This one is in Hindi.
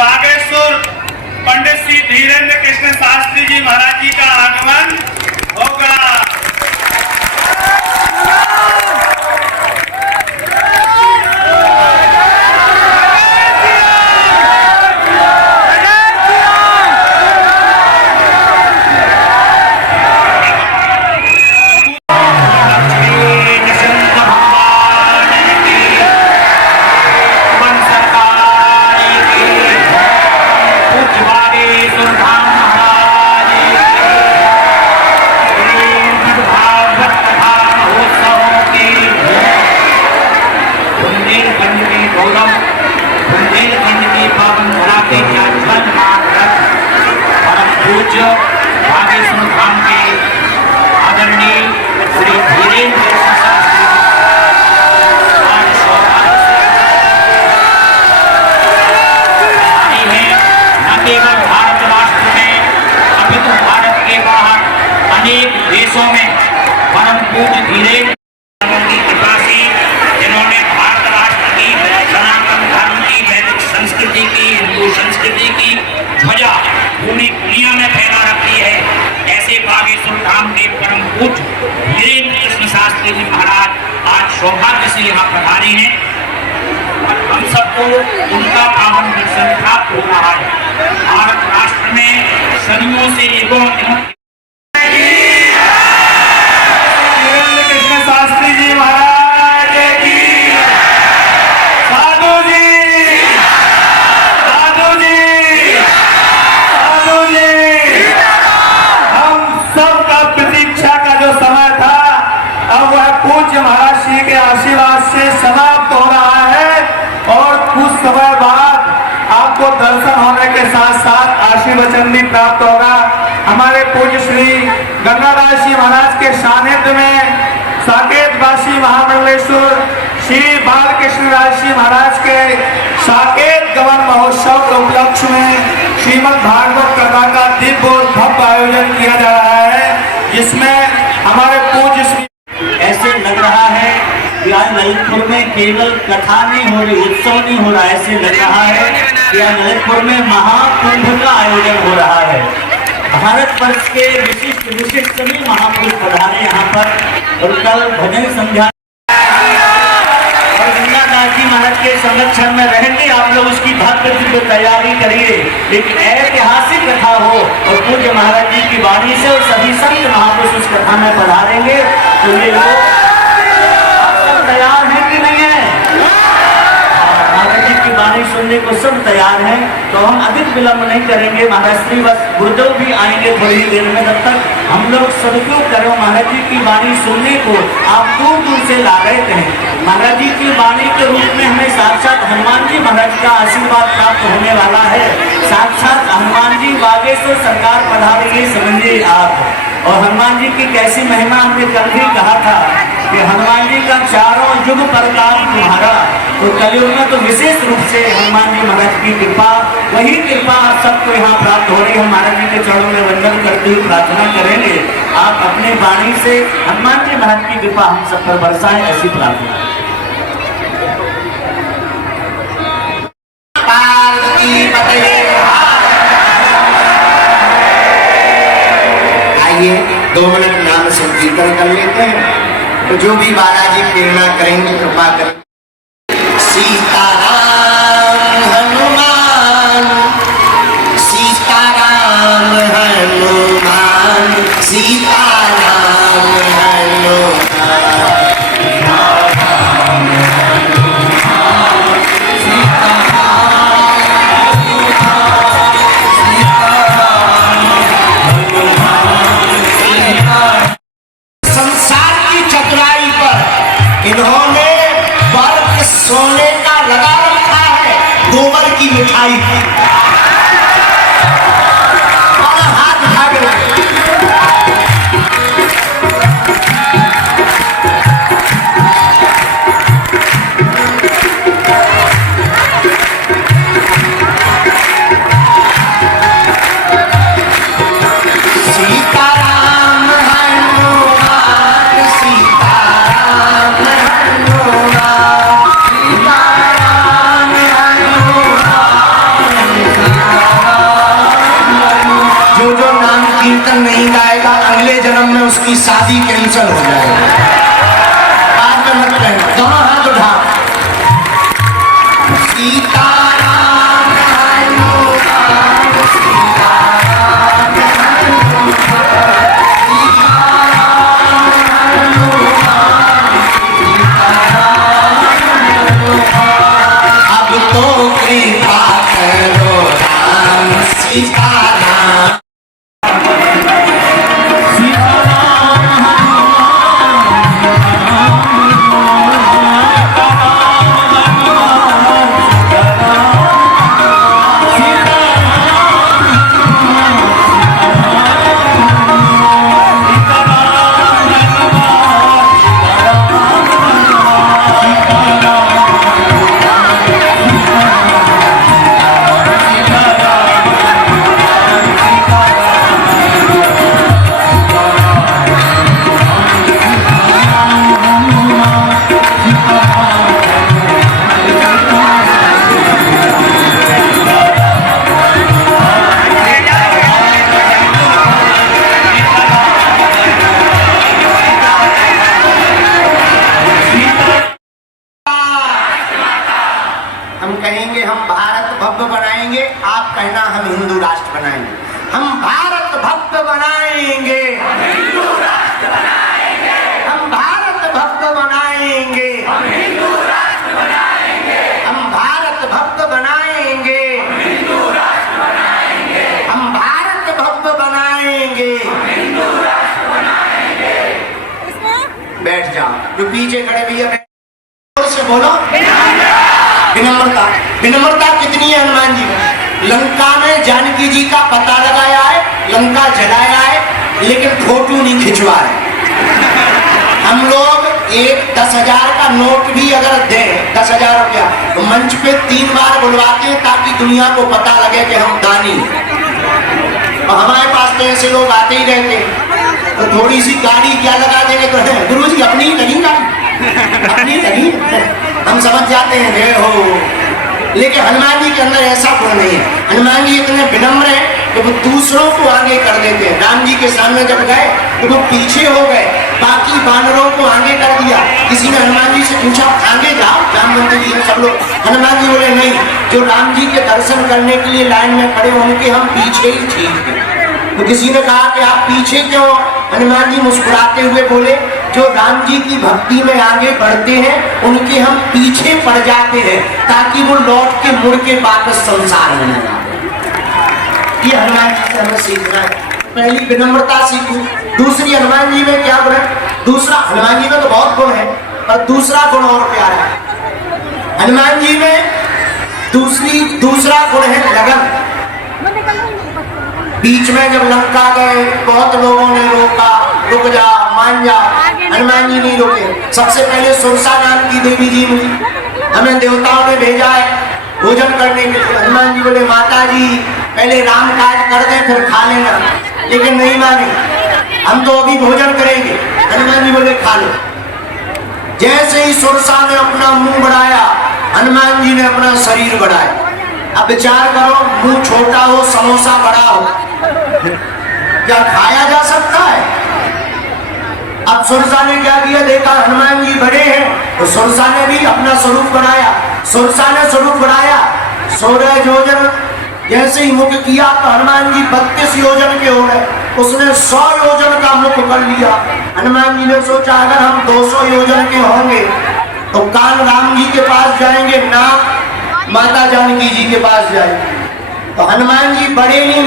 बागेश्वर पंडित श्री धीरेन्द्र कृष्ण शास्त्री जी महाराज जी का आगमन होगा। बागेश्वर धाम के आदरणीय श्री धीरेन्द्र कृष्ण शास्त्री है। न केवल भारत राष्ट्र में अपितु भारत के बाहर अनेक देशों में परम पूज्य धीरेन्द्र की कृपा से जिन्होंने भारत राष्ट्र की सनातन धर्म की वैदिक संस्कृति की हिंदू संस्कृति की ध्वजा पूरी दुनिया में फैला रखी है, ऐसे बागेश्वर धाम के परम पूज्य धीरेन्द्र कृष्ण शास्त्री जी महाराज आज सौभाग्य से यहाँ पधारे हैं। हम सबको उनका पावन दर्शन प्राप्त हो रहा है। भारत राष्ट्र में सदियों से युगों धीरेन्द्र कृष्ण शास्त्री जी महाराज की साधु जी पूज्य महाराज श्री के आशीर्वाद से समाप्त हो रहा है और कुछ समय बाद आपको दर्शन होने के साथ साथ आशीर्वचन भी प्राप्त होगा। हमारे पूज्य श्री गंगादास जी महाराज के सानिध्य में साकेतवासी महामंडलेश्वर श्री बालकृष्ण दास जी महाराज के साकेत गमन महोत्सव के उपलक्ष्य में श्रीमद् भागवत कथा का दिव्य और भव्य आयोजन किया जा रहा है, जिसमें हमारे पूज्य श्री ऐसे लग रहा है कि आज ललितपुर में केवल कथा नहीं हो रही, उत्सव नहीं हो रहा, ऐसे लग रहा है कि आज ललितपुर में महाकुंभ का आयोजन हो रहा है। भारत वर्ष के विशिष्ट सभी महापुरुष पधारे यहाँ पर और कल भजन संध्या और गंगादास जी महाराज के संरक्षण में रहेंगे। आप लोग उसकी भव्य दिव्य तैयारी करिए। एक ऐतिहासिक कथा हो और पूज्य महाराज जी की वाणी से और सभी संत महापुरुष उस कथा में पधारेंगे। तो ये लोग सब तैयार हैं कि नहीं है? महाराज जी की वाणी सुनने को सब तैयार हैं, तो हम अधिक विलंब नहीं करेंगे। महाराज श्री बस गुरुदेव भी आएंगे थोड़ी ही देर में, तब तक हम लोग सदुपयोग करो। महाराज जी की वाणी सुनने को आप दूर दूर से ला रहे थे। महाराज जी की वाणी के रूप में हमें साक्षात हनुमान जी महाराज का आशीर्वाद प्राप्त होने वाला है। साक्षात हनुमान जी बागेश्वर सरकार पधारेंगे, समझिए आप। और हनुमान जी की कैसी महिमा हमने कल भी कहा था कि हनुमान जी का चारों युग प्रताप तुम्हारा। तो कलयुग में तो विशेष रूप से हनुमान जी महाराज की कृपा, वही कृपा आप सबको यहाँ प्राप्त हो रही है। महाराज जी के चरणों में वंदन करते हुए प्रार्थना करेंगे, आप अपने वाणी से हनुमान जी महाराज की कृपा हम सब पर बरसाएं, ऐसी प्रार्थना। आइए 2 मिनट नाम संकीर्तन कर लेते हैं, तो जो भी बालाजी प्रेरणा करेंगे कृपा करें। सीताराम हनुमान, सीताराम हनुमान, सीताराम हनुमान। इन्होंने वर्क सोने का लगा रखा है, गोबर की मिठाई और हाथ भाग जल्दी कैंसिल हो जाएगा। बाद में मत कहना, दोनों हाथ उठा। सीताराम हनुमान सीताराम अब तो कृपा करो राम सीताराम। हम कहेंगे हम भारत भव्य बनाएंगे, आप कहना हम हिंदू राष्ट्र बनाएंगे। हम भारत भव्य बनाएंगे, हिंदू राष्ट्र बनाएंगे। हम भारत भव्य बनाएंगे, हिंदू राष्ट्र बनाएंगे। हम भारत भव्य बनाएंगे, हिंदू राष्ट्र बनाएंगे। हम भारत भव्य बनाएंगे, हिंदू राष्ट्र बनाएंगे। बैठ जाओ, जो पीछे खड़े भैया से बोलो। विनम्रता, विनम्रता कितनी है हनुमान जी में। लंका में जानकी जी का पता लगाया है, लंका जलाया है, लेकिन फोटो नहीं खिंचवाए। हम लोग एक 10,000 का नोट भी अगर दें, 10,000 रुपया, तो मंच पे 3 बार बुलवाते हैं ताकि दुनिया को पता लगे कि हम दानी हैं। और हमारे पास तो ऐसे लोग आते ही रहते हैं, तो थोड़ी सी गाड़ी क्या लगा देंगे तो है गुरु जी अपनी लगी गाड़ी, अपनी लगी, हम समझ जाते हैं रे हो। लेकिन हनुमान जी के अंदर ऐसा गुण नहीं है। हनुमान जी इतने विनम्र हैं कि वो दूसरों को आगे कर देते हैं। राम जी के सामने जब गए तो वो पीछे हो गए, बाकी वानरों को आगे कर दिया। किसी ने हनुमान जी से पूछा आगे जाओ, राम मंदिर जी है सब लोग। हनुमान जी बोले नहीं, जो राम जी के दर्शन करने के लिए लाइन में खड़े उनके हम पीछे ही ठीक है। तो किसी ने कहा कि आप पीछे क्यों? हनुमान जी मुस्कुराते हुए बोले जो राम जी की भक्ति में आगे बढ़ते हैं उनके हम पीछे पड़ जाते हैं ताकि वो लौट के मुड़ के वापस संसार में न जाए। ये हनुमान जी से हमें सीखना है। पहली विनम्रता सीखो। दूसरी हनुमान जी में क्या गुण है? दूसरा, हनुमान जी में तो बहुत गुण है पर दूसरा गुण और प्यारा है। हनुमान जी में दूसरा गुण है लगन। बीच में जब लंका गए बहुत लोगों ने रोका, रुक जा, मान जा। हनुमान जी नहीं रुके। सबसे पहले सुरसा नाम की देवी जी मिली, हमें देवताओं ने भेजा है भोजन करने के लिए। हनुमान जी बोले माता जी पहले राम काज कर दे फिर खा लेना, लेकिन नहीं माने, हम तो अभी भोजन करेंगे। हनुमान जी बोले खा लो। जैसे ही सुरसा ने अपना मुंह बढ़ाया, हनुमान जी ने अपना शरीर बढ़ाया। अब विचार करो, मुंह छोटा हो समोसा बड़ा हो, क्या खाया जा सकता है? अब सुरसा ने क्या किया, देखा हनुमान जी बड़े हैं तो सुरसा ने भी अपना स्वरूप बढ़ाया। सुरसा ने स्वरूप बढ़ाया, 16 योजन जैसे ही मुख किया तो हनुमान जी 32 योजन के हो गए। उसने 100 योजन का मुख कर लिया। हनुमान जी ने सोचा अगर हम 200 योजन के होंगे तो कान राम जी के पास जाएंगे, नाक माता जानकी जी के पास जाएंगे। तो हनुमान जी बड़े नहीं